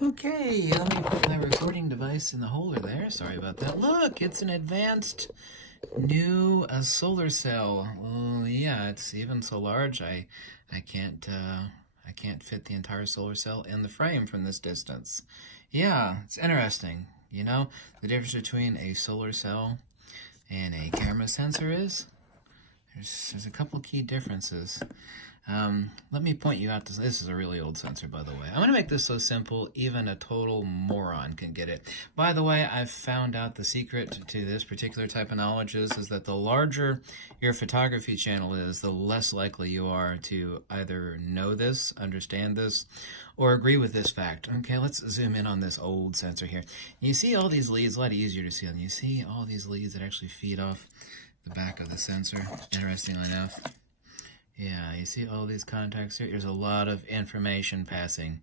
Okay, let me put my recording device in the holder there. Sorry about that. Look, it's an advanced new solar cell. Oh, yeah, it's even so large. I can't fit the entire solar cell in the frame from this distance. Yeah, it's interesting. You know, the difference between a solar cell and a camera sensor is there's a couple key differences. Let me point you out to this is a really old sensor, by the way. I'm going to make this so simple, even a total moron can get it. By the way, I've found out the secret to this particular type of knowledge is that the larger your photography channel is, the less likely you are to either know this, understand this, or agree with this fact. Okay, let's zoom in on this old sensor here. You see all these leads, a lot easier to see them. You see all these leads that actually feed off the back of the sensor, interestingly enough. Yeah, you see all these contacts here? There's a lot of information passing.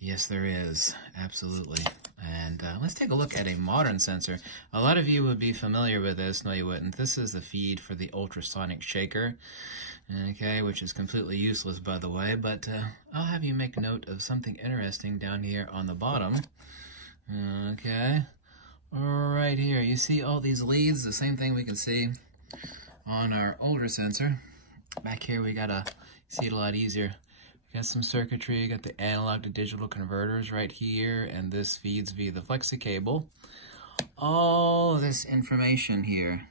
Yes, there is. Absolutely. And let's take a look at a modern sensor. A lot of you would be familiar with this. No, you wouldn't. This is the feed for the ultrasonic shaker, okay, which is completely useless, by the way. But I'll have you make note of something interesting down here on the bottom. Okay. Right here. You see all these leads? The same thing we can see on our older sensor. Back here we gotta see it a lot easier. We got some circuitry, you got the analog to digital converters right here, and this feeds via the flexi cable. All this information here.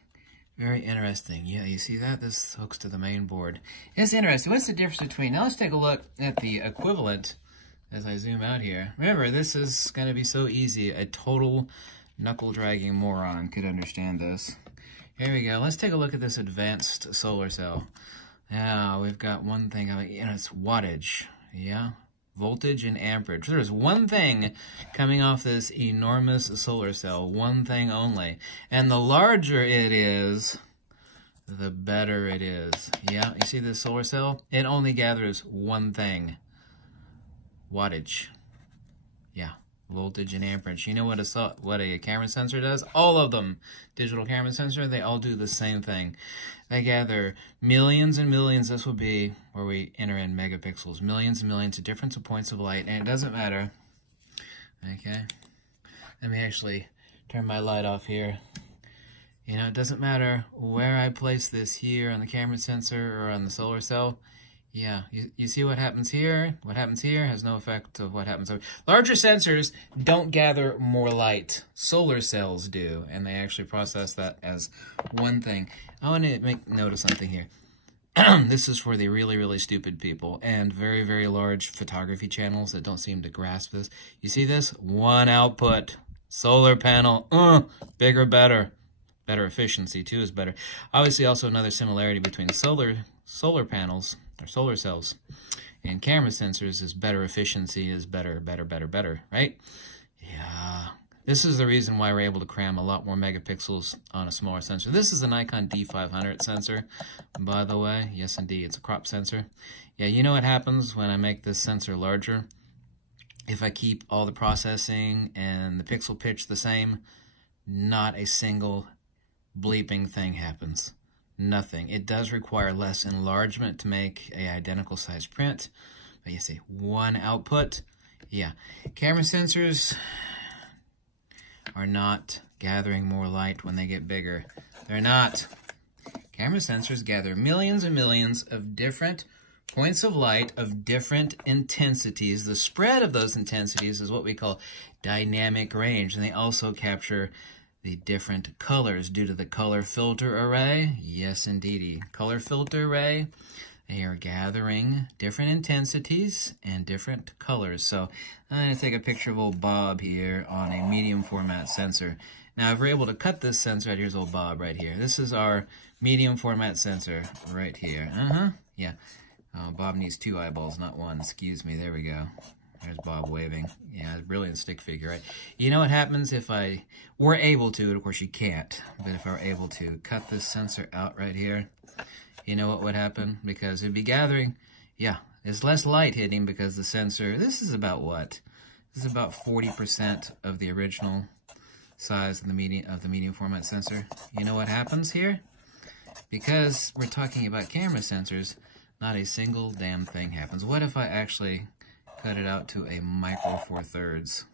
Very interesting. Yeah, you see that? This hooks to the main board. It's interesting. What's the difference between, now let's take a look at the equivalent as I zoom out here. Remember, this is gonna be so easy. A total knuckle-dragging moron could understand this. Here we go. Let's take a look at this advanced solar cell. Now, we've got one thing, it's wattage, yeah? Voltage and amperage. There's one thing coming off this enormous solar cell, one thing only. And the larger it is, the better it is. Yeah, you see this solar cell? It only gathers one thing. Wattage. Yeah. Voltage and amperage. You know what a camera sensor does? All of them. Digital camera sensor, they all do the same thing. They gather millions and millions, this will be where we enter in megapixels, millions and millions of different points of light, and it doesn't matter. Okay? Let me actually turn my light off here. You know, it doesn't matter where I place this here on the camera sensor or on the solar cell. Yeah, you see what happens here? What happens here has no effect of what happens over. Larger sensors don't gather more light. Solar cells do, and they actually process that as one thing. I want to make note of something here. This is for the really, really stupid people and very, very large photography channels that don't seem to grasp this. You see this? One output. Solar panel. Bigger, better. Better efficiency, too, is better. Obviously, also another similarity between solar panels or solar cells and camera sensors is better efficiency is better, right? Yeah. This is the reason why we're able to cram a lot more megapixels on a smaller sensor. This is a Nikon D500 sensor, by the way. Yes, indeed, it's a crop sensor. Yeah, you know what happens when I make this sensor larger? If I keep all the processing and the pixel pitch the same, not a single bleeping thing happens. Nothing. It does require less enlargement to make a identical size print. But you see, one output. Yeah. Camera sensors are not gathering more light when they get bigger. They're not. Camera sensors gather millions and millions of different points of light of different intensities. The spread of those intensities is what we call dynamic range. And they also capture the different colors due to the color filter array. Yes, indeedy. Color filter array. They are gathering different intensities and different colors. So I'm going to take a picture of old Bob here on a medium format sensor. Now, if we're able to cut this sensor out, here's old Bob right here. This is our medium format sensor right here. Yeah. Oh, Bob needs two eyeballs, not one. Excuse me. There we go. There's Bob waving. Yeah, brilliant stick figure, right? You know what happens if I were able to, and of course you can't, but if I were able to cut this sensor out right here, you know what would happen? Because it'd be gathering, yeah, there's less light hitting because the sensor, this is about what? This is about 40% of the original size of the medium format sensor. You know what happens here? Because we're talking about camera sensors, not a single damn thing happens. What if I actually cut it out to a micro 4/3.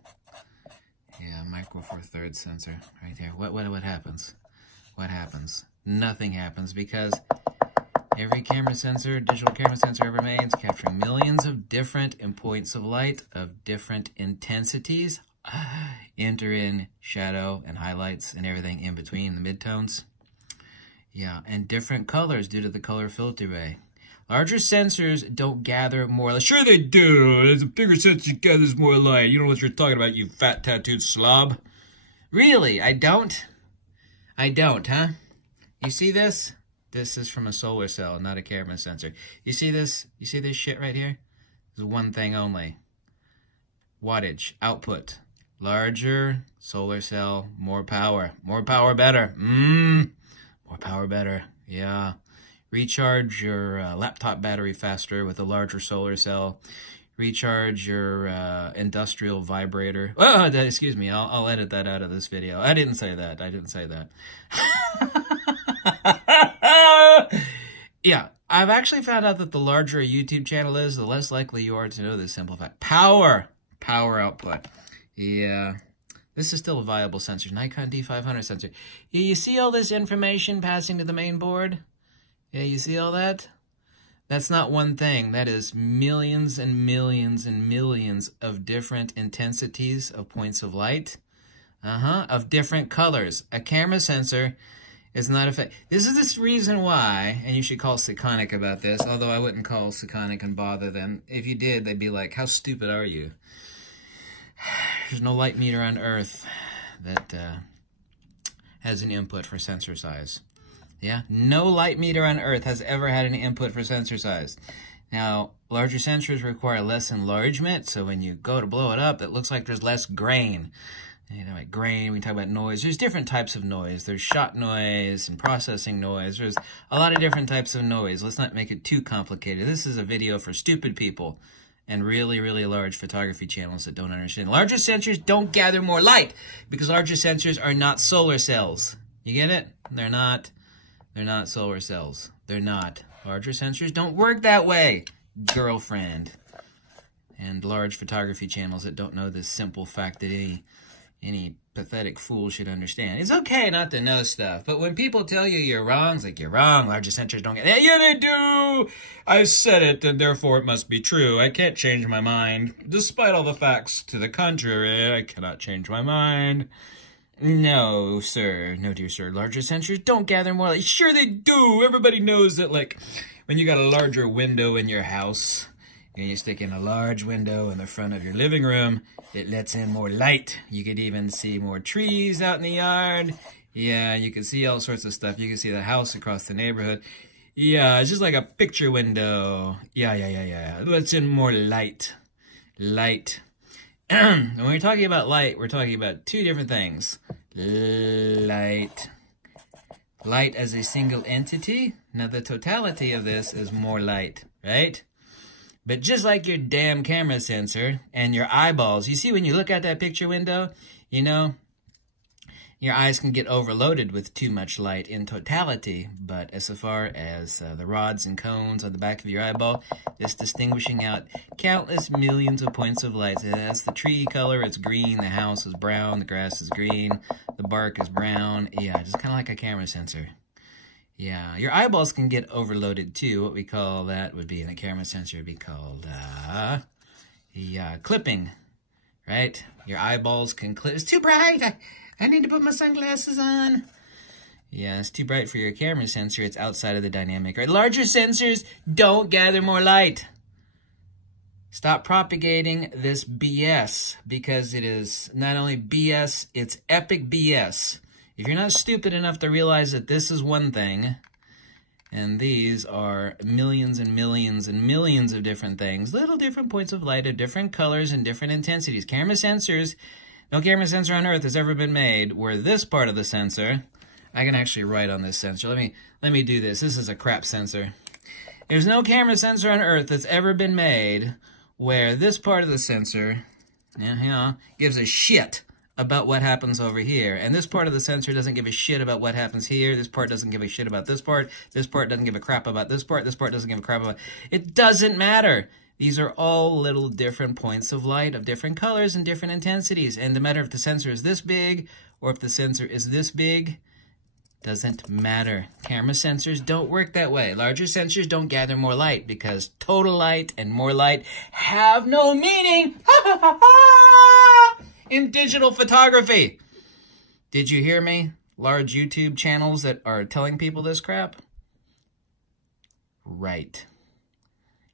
Yeah, micro 4/3 sensor right there. What happens? What happens? Nothing happens, because every camera sensor, digital camera sensor ever made, is capturing millions of different points of light of different intensities. Enter in shadow and highlights and everything in between, the midtones. Yeah, and different colors due to the color filter array. Larger sensors don't gather more light. Sure they do. As a bigger sensor gathers more light. You don't know what you're talking about, you fat tattooed slob. Really? I don't? I don't, huh? You see this? This is from a solar cell, not a camera sensor. You see this? You see this shit right here? This is one thing only. Wattage, output. Larger solar cell, more power. More power better. More power better. Yeah. Recharge your laptop battery faster with a larger solar cell. Recharge your industrial vibrator. Oh, excuse me. I'll edit that out of this video. I didn't say that. I didn't say that. Yeah, I've actually found out that the larger a YouTube channel is, the less likely you are to know this simple fact. Power output. Yeah, this is still a viable sensor. Nikon D500 sensor. Yeah, you see all this information passing to the main board? Yeah, you see all that? That's not one thing. That is millions and millions and millions of different intensities of points of light. Of different colors. A camera sensor is not effective. This is this reason why, and you should call Sekonic about this, although I wouldn't call Sekonic and bother them. If you did, they'd be like, how stupid are you? There's no light meter on Earth that has an input for sensor size. Yeah, no light meter on Earth has ever had an input for sensor size. Now, larger sensors require less enlargement, so when you go to blow it up, it looks like there's less grain. You know, like grain, we talk about noise. There's different types of noise. There's shot noise and processing noise. There's a lot of different types of noise. Let's not make it too complicated. This is a video for stupid people and really, really large photography channels that don't understand. Larger sensors don't gather more light because larger sensors are not solar cells. You get it? They're not solar cells. They're not. Larger sensors don't work that way, girlfriend. And large photography channels that don't know this simple fact that any pathetic fool should understand. It's okay not to know stuff, but when people tell you you're wrong, it's like, you're wrong, larger sensors don't get... Yeah, they do! I said it, and therefore it must be true. I can't change my mind. Despite all the facts to the contrary, I cannot change my mind. No, sir. No, dear sir. Larger sensors don't gather more light. Sure they do! Everybody knows that, like, when you got a larger window in your house, and you stick in a large window in the front of your living room, it lets in more light. You could even see more trees out in the yard. Yeah, you can see all sorts of stuff. You can see the house across the neighborhood. Yeah, it's just like a picture window. Yeah. It lets in more light. Light. When we're talking about light, we're talking about two different things. Light. Light as a single entity. Now, the totality of this is more light, right? But just like your damn camera sensor and your eyeballs, you see when you look at that picture window, you know, your eyes can get overloaded with too much light in totality. But as far as the rods and cones on the back of your eyeball, it's distinguishing out countless millions of points of light. That's the tree color, it's green, the house is brown, the grass is green, the bark is brown. Yeah, just kind of like a camera sensor. Yeah, your eyeballs can get overloaded too. What we call that would be in a camera sensor would be called clipping, right? Your eyeballs can clip. It's too bright. I need to put my sunglasses on. Yeah, it's too bright for your camera sensor. It's outside of the dynamic, right? Larger sensors don't gather more light. Stop propagating this BS because it is not only BS, it's epic BS. If you're not stupid enough to realize that this is one thing, and these are millions and millions and millions of different things, little different points of light of different colors and different intensities. Camera sensors, no camera sensor on Earth has ever been made where this part of the sensor, I can actually write on this sensor. Let me do this. This is a crap sensor. There's no camera sensor on Earth that's ever been made where this part of the sensor, gives a shit about what happens over here. And this part of the sensor doesn't give a shit about what happens here. This part doesn't give a shit about this part. This part doesn't give a crap about this part. This part doesn't give a crap about... It doesn't matter. These are all little different points of light of different colors and different intensities. And no matter if the sensor is this big or if the sensor is this big, doesn't matter. Camera sensors don't work that way. Larger sensors don't gather more light because total light and more light have no meaning in digital photography. Did you hear me? Large YouTube channels that are telling people this crap? Right.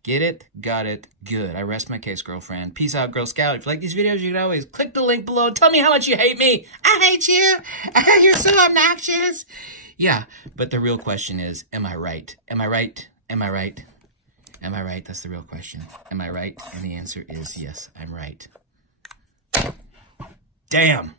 Get it? Got it? Good. I rest my case, girlfriend. Peace out, Girl Scout. If you like these videos, you can always click the link below. Tell me how much you hate me. I hate you. You're so obnoxious. Yeah, but the real question is, am I right? Am I right? Am I right? Am I right? That's the real question. Am I right? And the answer is yes, I'm right. Damn.